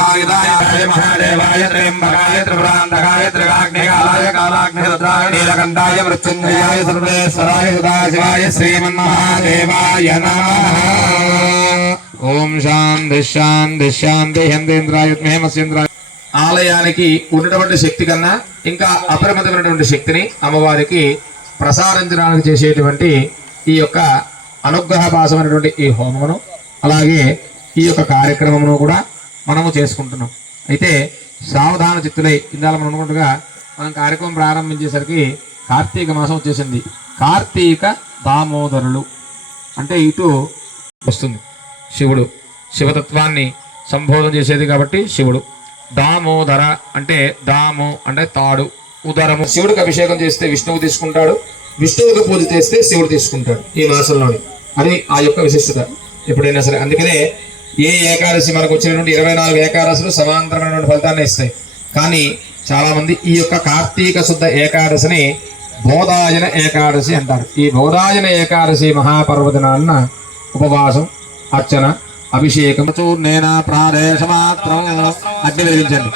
महादेवाय त्र्यंबकाय त्रिपुरांतकाय त्रिकाग्निकालाय कालाग्निरुद्राय नीलकंठाय मृत्युंजयाय सर्वेश्वराय सदाशिवाय श्रीमन्महादेवाय नमः। ओम शांति शांति शांति हेंद्रेंद्राय महेमस्येंद्राय ఆలయానికి ఉన్నటువంటి శక్తి కన్నా ఇంకా అపరిమితమైనటువంటి శక్తిని అమ్మవారికి ప్రసారించడానికి చేసేటువంటి ఈ యొక్క అనుగ్రహపాసమైనటువంటి ఈ హోమమును అలాగే ఈ యొక్క కార్యక్రమమును కూడా మనము చేసుకుంటున్నాం. అయితే సావధాన చిత్తులై ఇందాల మనం అనుకుంటుగా మనం కార్యక్రమం ప్రారంభించేసరికి కార్తీక మాసం వచ్చేసింది. కార్తీక దామోదరులు అంటే ఇటు వస్తుంది శివుడు, శివతత్వాన్ని సంబోధన చేసేది కాబట్టి శివుడు. దామోదర అంటే దాము అంటే తాడు, ఉదరము. శివుడికి అభిషేకం చేస్తే విష్ణువు తీసుకుంటాడు, విష్ణువుకి పూజ చేస్తే శివుడు తీసుకుంటాడు ఈ మాసంలోని. అది ఆ యొక్క విశిష్టత ఎప్పుడైనా సరే. అందుకనే ఏ ఏకాదశి మనకు వచ్చినటువంటి 24 ఏకాదశులు సమాంతరమైనటువంటి ఫలితాన్ని ఇస్తాయి. కానీ చాలా మంది ఈ యొక్క కార్తీక శుద్ధ ఏకాదశిని బోధాయన ఏకాదశి అంటారు. ఈ బోధాయన ఏకాదశి మహాపర్వదినాన్న ఉపవాసం, అర్చన, అభిషేకం చూర్ణేన ప్రాదేశమాత్రం అగ్ని వెలిగించండి.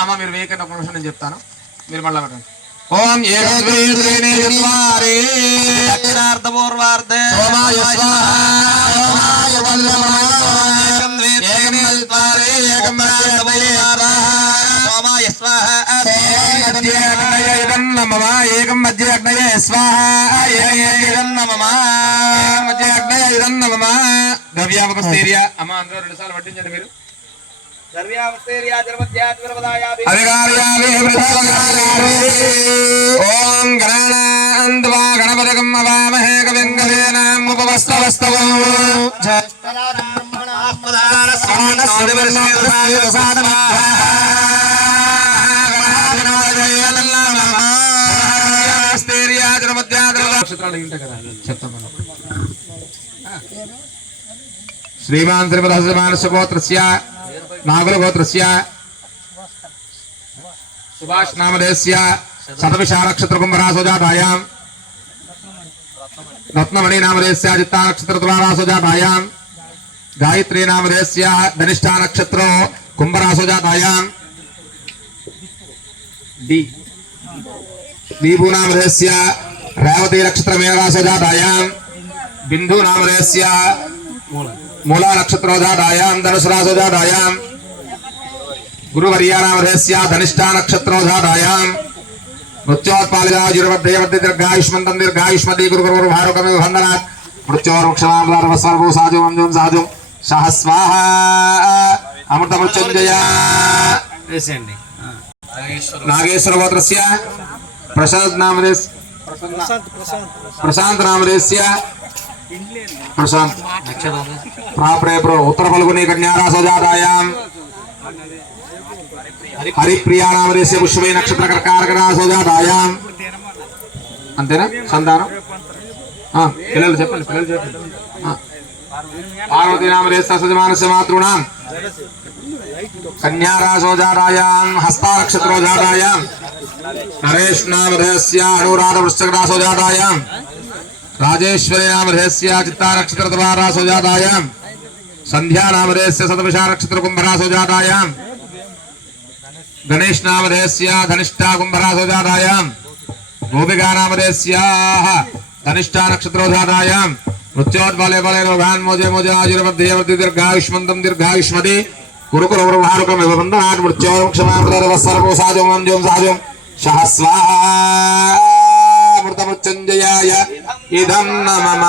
అమ్మ మీరు వేయకండి, ఒక నిమిషం నేను చెప్తాను, మీరు మళ్ళా పెట్టండి. ఓం ఏకం మధ్య అగ్నయ ద్రవ్యామపస్తేర్య. అమ్మ అందరూ 2 సార్లు పట్టించండి మీరు. ఓం గణానాన్వా గణపతిగం అవామహే కవిం కవీనాం ఉపవస్తవస్తవం శ్రీమాన్ శ్రీమద్ గోత్రస్య నాగుల గోత్రస్య సుభాష్ నామధేయస్య శతవిషా నక్షత్ర కుంభరాశో జాతాయాం రత్నమణి నామధేయస్య చిత్తా నక్షత్ర తులారాశో జాతాయాం గాయత్రీ నామధేయస్య ధనిష్ఠా నక్షత్రో కుంభరాశో జాతాయాం దీపూ నామధేయస్య రేవతి నక్షత్ర మేనరాశో జాతాయాం బిందు నామధేయస్య మూలా నక్షత్రో జాతాయాం ధనుసు రాశో జాతాయాం गुरुवर्यानामधेयस्य धनिष्ठा नक्षत्रोधातायां मृत्योत्पालिकाजुरवर्धयवर्धि दीर्घायुष्मन्तं दीर्घायुष्मति गुरुगुरुर्भारुकमिव बन्धनात् मृत्योर्मुक्षमामदारवस्वर्गो साजो मंजूं साजो सह स्वाहा अमृतमृत्युञ्जय नागेश्वर गोत्रस्य प्रशांत नामधेयस्य प्रशांत प्राप्रे प्रो उत्तर फल्गुनी कन्यारासो जातायां हरिप्रिया नामधेयस्य पुष्पे नक्षत्र कर्काटकरासो जातायां अंतेना संताనం పిల్లలు చెప్పండి पार्वती नामधेयस्य सजमानस्य मातॄणां कन्यारासो जातायां हस्ता नक्षत्रो जातायां नरेश नामधेयस्य अनुराध वृश्चिकरासो जातायां राजेश्वरी नामधेयस्य चित्ता नक्षत्र तवारासो जातायां संध्या नामधेयस्य शतभिषा नक्षत्र कुंभरासो जातायां गणेश नामधेयस्य धनिष्ठा कुंभरासो जातायां गोपिका नामधेयस्य धनिष्ठा नक्षत्रो जातायां मृत्योद्बले बले रोगान् मोजे मोजे आयुर्वर्धयवर्धि दीर्घायुष्मन्तं दीर्घायुष्मति कुरुकुरुर्भारुकमिव बन्धनात् मृत्योर्मुक्षमामृतवस्वर्गो साजो मंजूं साजो सह स्वाहा अमृतमृत्युञ्जयाय इदं नमः।